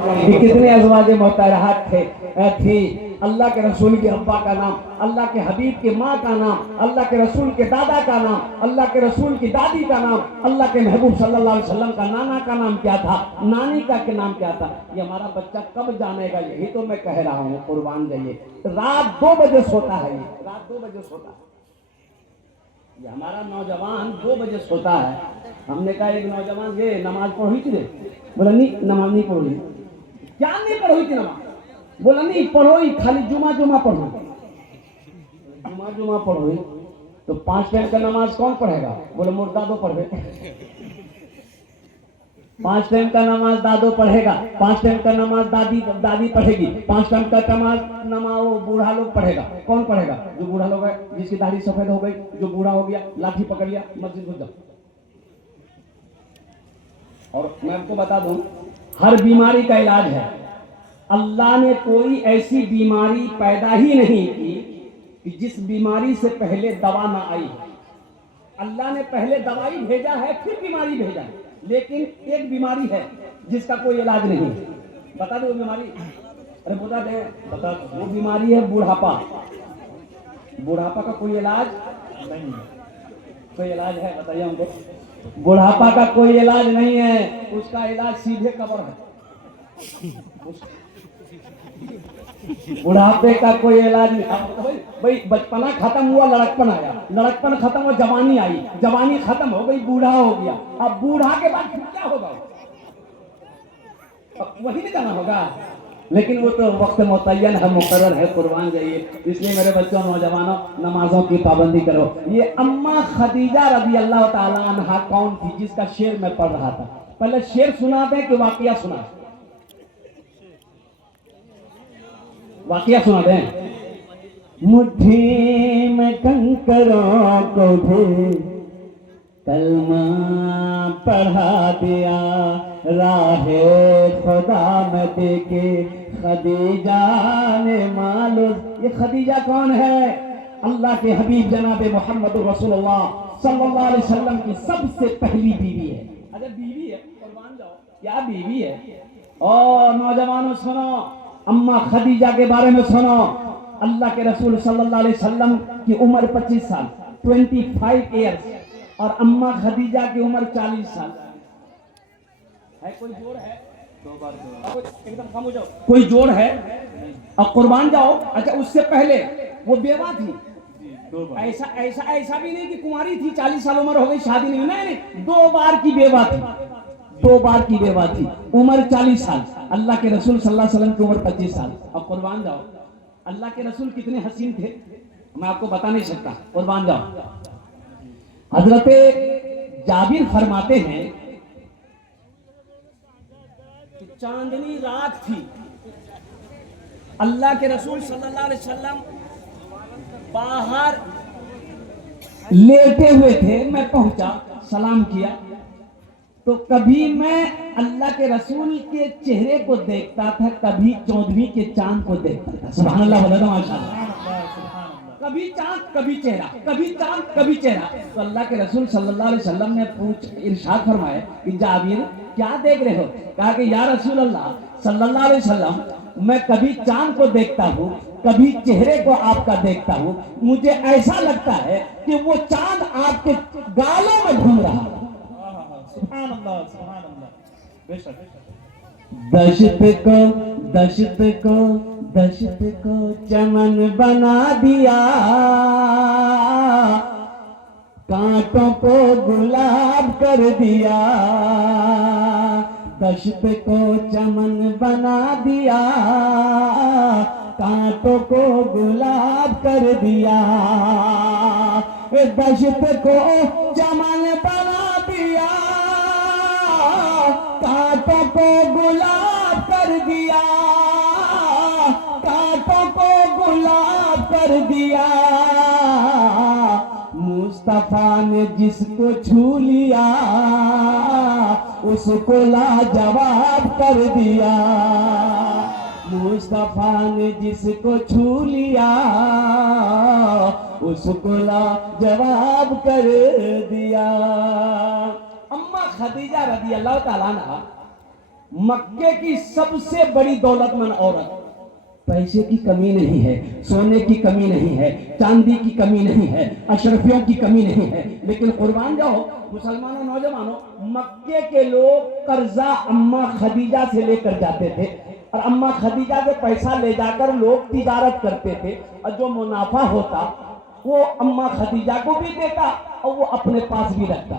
कि कितने अज़वाज मोहतरहात थी। अल्लाह के रसूल के अब्बा का नाम, अल्लाह के हबीब के माँ का नाम, अल्लाह के रसूल के दादा का नाम, अल्लाह के रसूल की दादी का नाम, अल्लाह के महबूब सल्लल्लाहु अलैहि वसल्लम का नाना का नाम क्या था, नानी का के नाम क्या था। ये हमारा बच्चा कब जानेगा? यही तो मैं कह रहा हूँ, कुर्बान जाइए। रात 2 बजे सोता है, ये रात 2 बजे सोता है। ये हमारा नौजवान 2 बजे सोता है। हमने कहा एक नौजवान ये नमाज पढ़ी थी, बोला नहीं नमाज नहीं पढ़ी। क्या नहीं पढ़ी थी नमाज? बोला नहीं पढ़ो ही, खाली जुमा जुमा पढ़ो, जुमा जुमा पढ़ो। तो 5 टाइम का नमाज कौन पढ़ेगा? बोले मोर दादो पढ़े। 5 टाइम का नमाज दादो पढ़ेगा, 5 टाइम का नमाज दादी दादी पढ़ेगी, 5 टाइम का नमाज बूढ़ा लोग पढ़ेगा। कौन पढ़ेगा? जो बूढ़ा लोग है, जिसकी दाढ़ी सफेद हो गई, जो बूढ़ा हो गया, लाठी पकड़ लिया, मस्जिद में जाओ। और मैं आपको बता दूं, हर बीमारी का इलाज है। अल्लाह ने कोई ऐसी बीमारी पैदा ही नहीं की कि जिस बीमारी से पहले दवा ना आई। अल्लाह ने पहले दवाई भेजा है, फिर बीमारी भेजा है। लेकिन एक बीमारी है जिसका कोई इलाज नहीं। बता दो वो बीमारी? अरे बता दे, बता। वो बीमारी है बुढ़ापा। बुढ़ापा का कोई इलाज नहीं। कोई इलाज है? बताइए हमको। बुढ़ापा का कोई इलाज नहीं है, उसका इलाज सीधे कब्र है। बुढ़ापे का कोई इलाज नहीं। भाई बचपना खत्म हुआ, लड़कपन आया, लड़कपन खत्म हुआ, जवानी आई, जवानी खत्म हो गई, बूढ़ा हो गया। अब बूढ़ा के बाद फिर क्या होगा? वही नहीं जाना होगा। लेकिन वो तो वक्त मुतय्यन है, मुकर्रर है, कुर्बान जाइए। इसलिए मेरे बच्चों, नौजवानों, नमाजों की पाबंदी करो। ये अम्मा खदीजा रज़ी अल्लाह ताला अन्हा कौन थी जिसका शेर मैं पढ़ रहा था? पहले शेर सुना दें कि वाकया सुना? वाकया सुना दें। मुट्ठी में कंकरों को भी कलमा पढ़ा दिया, राहे खुदा में देके खदीजा ने मालूम। ये खदीजा कौन है? अल्लाह के हबीब जनाब मोहम्मद रसूलुल्लाह सल्लल्लाहु अलैहि वसल्लम की सबसे पहली बीवी है। अरे बीवी है, कुर्बान जाओ, क्या बीवी है। और नौजवानों सुनो, अम्मा खदीजा के बारे में सुनो। अल्लाह के रसूल सल्लल्लाहु अलैहि वसल्लम की उम्र 25 साल, 25 ईयर्स, और अम्मा खदीजा की उम्र 40 साल है। कोई जोड़ है? 2 बार एकदम कम हो जाओ। कोई जोड़ है? और कुर्बान जाओ। अच्छा, उससे पहले वो बेवा थी। ऐसा ऐसा ऐसा भी नहीं कि कुंवारी थी, 40 साल उम्र हो गई, शादी नहीं। नहीं, 2 बार की बेवा थी, 2 बार की बेवा थी, उम्र 40 साल। अल्लाह के रसूल सल्लल्लाहु अलैहि वसल्लम की उम्र 25 साल। अब कुर्बान जाओ, अल्लाह के रसूल कितने हसीन थे मैं आपको बता नहीं सकता। कुर्बान जाओ। हजरत जाबिर फरमाते हैं कि चांदनी रात थी, अल्लाह के रसूल सल्लल्लाहु अलैहि वसल्लम बाहर लेटे हुए थे। मैं पहुंचा, सलाम किया, तो कभी मैं अल्लाह के रसूल के चेहरे को देखता था, कभी 14वीं के चांद को देखता था। सुभान अल्लाह, बोला माशाअल्लाह। कभी चांद कभी चेहरा, कभी चांद कभी चेहरा। तो अल्लाह के रसूल सल्लल्लाहु अलैहि वसल्लम ने इरशाद फरमाया कि जाबिर क्या देख रहे हो? कहा कि या रसूल अल्लाह सल्लल्लाहु अलैहि वसल्लम, मैं कभी चांद को देखता हूँ, कभी चेहरे को आपका देखता हूँ, मुझे ऐसा लगता है कि वो चांद आपके गालों में घूम रहा है। सुभान अल्लाह, सुभान अल्लाह। बेशक दशत को चमन बना दिया, कांटों को गुलाब कर दिया। दशत को चमन बना दिया, कांटों को गुलाब कर दिया। दशत को चमन बना दिया, कांटों को गुलाब कर दिया, कांटों को गुलाब कर दिया। मुस्तफा ने जिसको छू लिया, उसको लाजवाब कर दिया। मुस्तफा ने जिसको छू लिया, उसको लाजवाब कर दिया। अम्मा खदीजा रज़ी अल्लाह ताला अन्हा मक्के की सबसे बड़ी दौलतमंद औरत, पैसे की कमी नहीं है, सोने की कमी नहीं है, चांदी की कमी नहीं है, अशरफियों की कमी नहीं है, लेकिन कुर्बान जाओ मुसलमानों नौजवानों, मक्के के लोग कर्जा अम्मा खदीजा से लेकर जाते थे और अम्मा खदीजा से पैसा ले जाकर लोग तिजारत करते थे और जो मुनाफा होता वो अम्मा खदीजा को भी देता और वो अपने पास भी रखता।